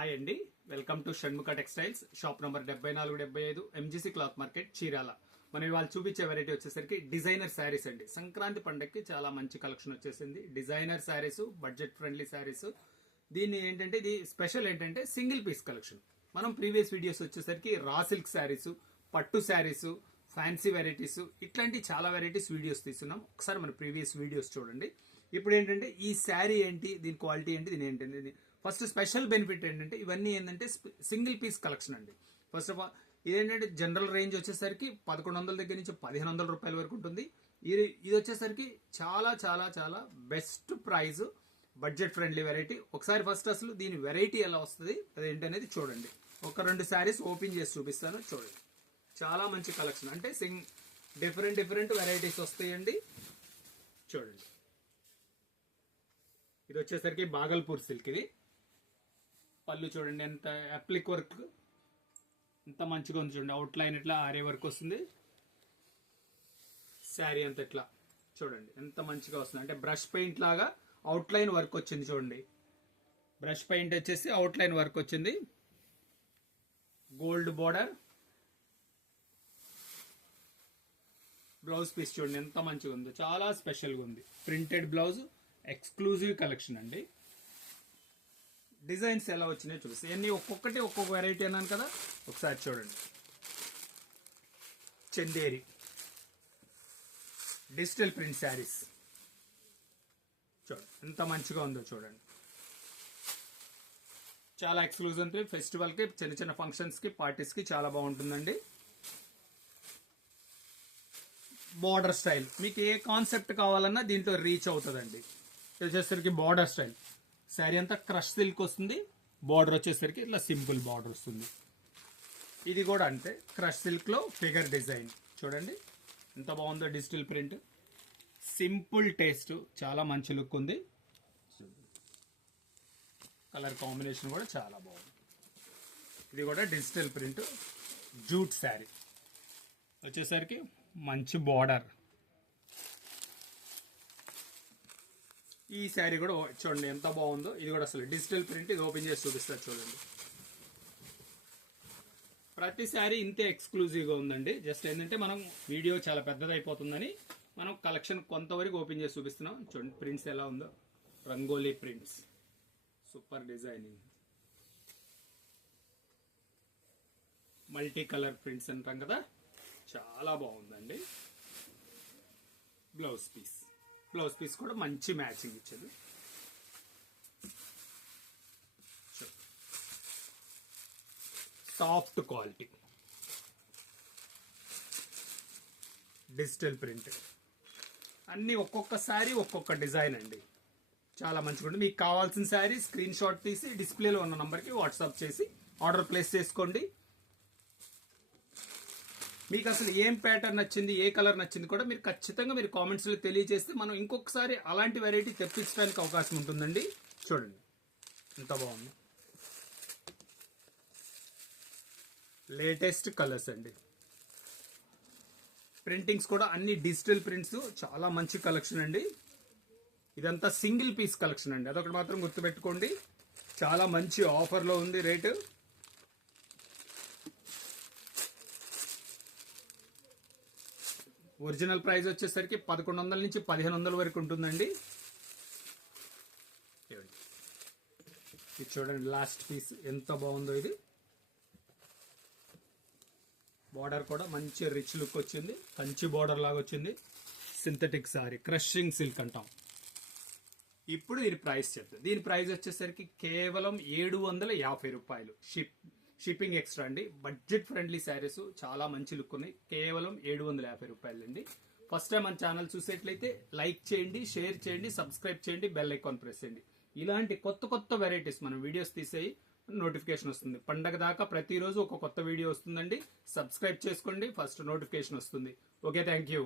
Hi అండి, welcome to Shanmukha textiles. Shop number 7475 MGC cloth market, Chirala. మనం ఇవాళ చూపించే వెరైటీ వచ్చేసరికి డిజైనర్ శారీస్ అండి. సంక్రాంతి పండగకి చాలా మంచి కలెక్షన్ వచ్చేసింది. Designer saris, budget friendly saris. దీన్ని ఏంటంటే ఇది స్పెషల్ ఏంటంటే సింగిల్ పీస్ కలెక్షన్. మనం ప్రీవియస్ వీడియోస్ వచ్చేసరికి రా సిల్క్ శారీస్, పట్టు శారీస్, ఫ్యాన్సీ వెరైటీస్, ఇట్లాంటి చాలా వెరైటీస్ వీడియోస్ తీస్తున్నాం. ఒకసారి మన ప్రీవియస్ వీడియోస్ చూడండి. ఇప్పుడు ఏంటంటే ఈ శారీ ఏంటి, దీని క్వాలిటీ ఏంటి, దీని ఏంటంటే ఫస్ట్ స్పెషల్ బెనిఫిట్ ఏంటంటే ఇవన్నీ ఏంటంటే సింగిల్ పీస్ కలెక్షన్ అండి. ఫస్ట్ ఆఫ్ ఆల్ ఇదేంటంటే జనరల్ రేంజ్ వచ్చేసరికి 1100 దగ్గర నుంచి 1500 రూపాయల వరకు ఉంటుంది. ఇది వచ్చేసరికి చాలా చాలా చాలా best price, budget friendly variety. ఒకసారి ఫస్ట్ అసలు దీని వెరైటీ ఎలా వస్తుంది అదేంటి అనేది చూడండి. ఒక 2 శారీస్ ఓపెన్ చేసి చూపిస్తాను, చూడండి. చాలా మంచి కలెక్షన్, అంటే డిఫరెంట్ వెరైటీస్ వస్తాయండి. చూడండి, ఇది వచ్చేసరికి బాగల్పూర్ సిల్క్. ఇది పళ్ళు చూడండి, ఎంత అప్లిక్ వర్క్, ఎంత మంచిగా ఉంది చూడండి. అవుట్ లైన్ ఇట్లా ఆరే వర్క్ వస్తుంది. శారీ అంతా ఇట్లా చూడండి ఎంత మంచిగా వస్తుంది, అంటే బ్రష్ పెయింట్ లాగా అవుట్ లైన్ వర్క్ వచ్చింది చూడండి. బ్రష్ పెయింట్ వచ్చేసి అవుట్ లైన్ వర్క్ వచ్చింది. గోల్డ్ బోర్డర్, బ్లౌజ్ పీస్ చూడండి ఎంత మంచిగా ఉందో, చాలా స్పెషల్గా ఉంది. ప్రింటెడ్ బ్లౌజ్, ఎక్స్క్లూజివ్ కలెక్షన్ అండి. డిజైన్స్ ఎలా వచ్చినాయో చూపిస్తాయి. ఇవన్నీ ఒక్కొక్కటి ఒక్కొక్క వెరైటీ అన్నాను కదా, ఒకసారి చూడండి. చందేరి డిజిటల్ ప్రింట్ శారీస్ చూడండి ఎంత మంచిగా ఉందో చూడండి. చాలా ఎక్స్క్లూజివ్ ఉంటుంది. ఫెస్టివల్కి, చిన్న చిన్న ఫంక్షన్స్కి, పార్టీస్కి చాలా బాగుంటుందండి. బార్డర్ స్టైల్ మీకు ఏ కాన్సెప్ట్ కావాలన్నా దీంట్లో రీచ్ అవుతుందండి. ఇది వచ్చేసరికి బార్డర్ స్టైల్, శారీ అంతా క్రష్ సిల్క్ వస్తుంది. బార్డర్ వచ్చేసరికి ఇట్లా సింపుల్ బార్డర్ వస్తుంది. ఇది కూడా అంతే, క్రష్ సిల్క్ లో ఫిగర్ డిజైన్ చూడండి ఎంత బాగుందో. డిజిటల్ ప్రింట్, సింపుల్ టేస్ట్, చాలా మంచి లుక్ ఉంది. కలర్ కాంబినేషన్ కూడా చాలా బాగుంది. ఇది కూడా డిజిటల్ ప్రింట్ జూట్ శారీ వచ్చేసరికి మంచి బార్డర్. ఈ శారీ కూడా చూడండి ఎంత బాగుందో. ఇది కూడా అసలు డిజిటల్ ప్రింట్. ఇది ఓపెన్ చేసి చూపిస్తారు చూడండి. ప్రతి శారీ ఇంతే ఎక్స్క్లూజివ్గా ఉందండి. జస్ట్ ఏంటంటే మనం వీడియో చాలా పెద్దది అయిపోతుందని మనం కలెక్షన్ కొంతవరకు ఓపెన్ చేసి చూపిస్తున్నాం. చూడండి ప్రింట్స్ ఎలా ఉందో, rangoli prints, super designing, multi colour prints అంటాం కదా, చాలా బాగుందండి. బ్లౌజ్ పీస్ కూడా మంచి మ్యాచింగ్ ఇచ్చింది. సాఫ్ట్ క్వాలిటీ డిజిటల్ ప్రింట్, అన్ని ఒక్కొక్క శారీ ఒక్కొక్క డిజైన్ అండి. చాలా మంచిగా ఉంటుంది. మీకు కావాల్సిన శారీ స్క్రీన్ షాట్ తీసి డిస్ప్లేలో ఉన్న నంబర్కి వాట్సాప్ చేసి ఆర్డర్ ప్లేస్ చేసుకోండి. మీకు అసలు ఏం ప్యాటర్న్ నచ్చింది, ఏ కలర్ నచ్చింది కూడా మీరు ఖచ్చితంగా మీరు కామెంట్స్లో తెలియజేస్తే మనం ఇంకొకసారి అలాంటి వెరైటీ తెప్పించడానికి అవకాశం ఉంటుందండి. చూడండి ఎంత బాగుంది, లేటెస్ట్ కలర్స్ అండి. ప్రింటింగ్స్ కూడా అన్ని డిజిటల్ ప్రింట్స్, చాలా మంచి కలెక్షన్ అండి. ఇదంతా సింగిల్ పీస్ కలెక్షన్ అండి, అదొకటి మాత్రం గుర్తుపెట్టుకోండి. చాలా మంచి ఆఫర్లో ఉంది రేటు. ఒరిజినల్ ప్రైస్ వచ్చేసరికి 1100 నుంచి 1500 వరకు ఉంటుందండి. ఇది చూడండి లాస్ట్ పీస్ ఎంత బాగుందో. ఇది బార్డర్ కూడా మంచి రిచ్ లుక్ వచ్చింది, కంచి బార్డర్ లాగా వచ్చింది. సింథటిక్ సారీ, క్రషింగ్ సిల్క్ అంటాం. ఇప్పుడు దీని ప్రైస్ చెప్తాను. దీని ప్రైస్ వచ్చేసరికి కేవలం 750 రూపాయలు. షిప్పింగ్ ఎక్స్ట్రా అండి. బడ్జెట్ ఫ్రెండ్లీ శారీస్, చాలా మంచి లుక్ ఉన్నాయి. కేవలం 750 రూపాయలు అండి. ఫస్ట్ టైం మన ఛానల్ చూసేట్లయితే లైక్ చేయండి, షేర్ చేయండి, సబ్స్క్రైబ్ చేయండి, బెల్ ఐకాన్ ప్రెస్ చేయండి. ఇలాంటి కొత్త వెరైటీస్ మనం వీడియోస్ తీసేయి నోటిఫికేషన్ వస్తుంది. పండగ దాకా ప్రతిరోజు ఒక కొత్త వీడియో వస్తుందండి. సబ్స్క్రైబ్ చేసుకోండి, ఫస్ట్ నోటిఫికేషన్ వస్తుంది. Okay, thank you.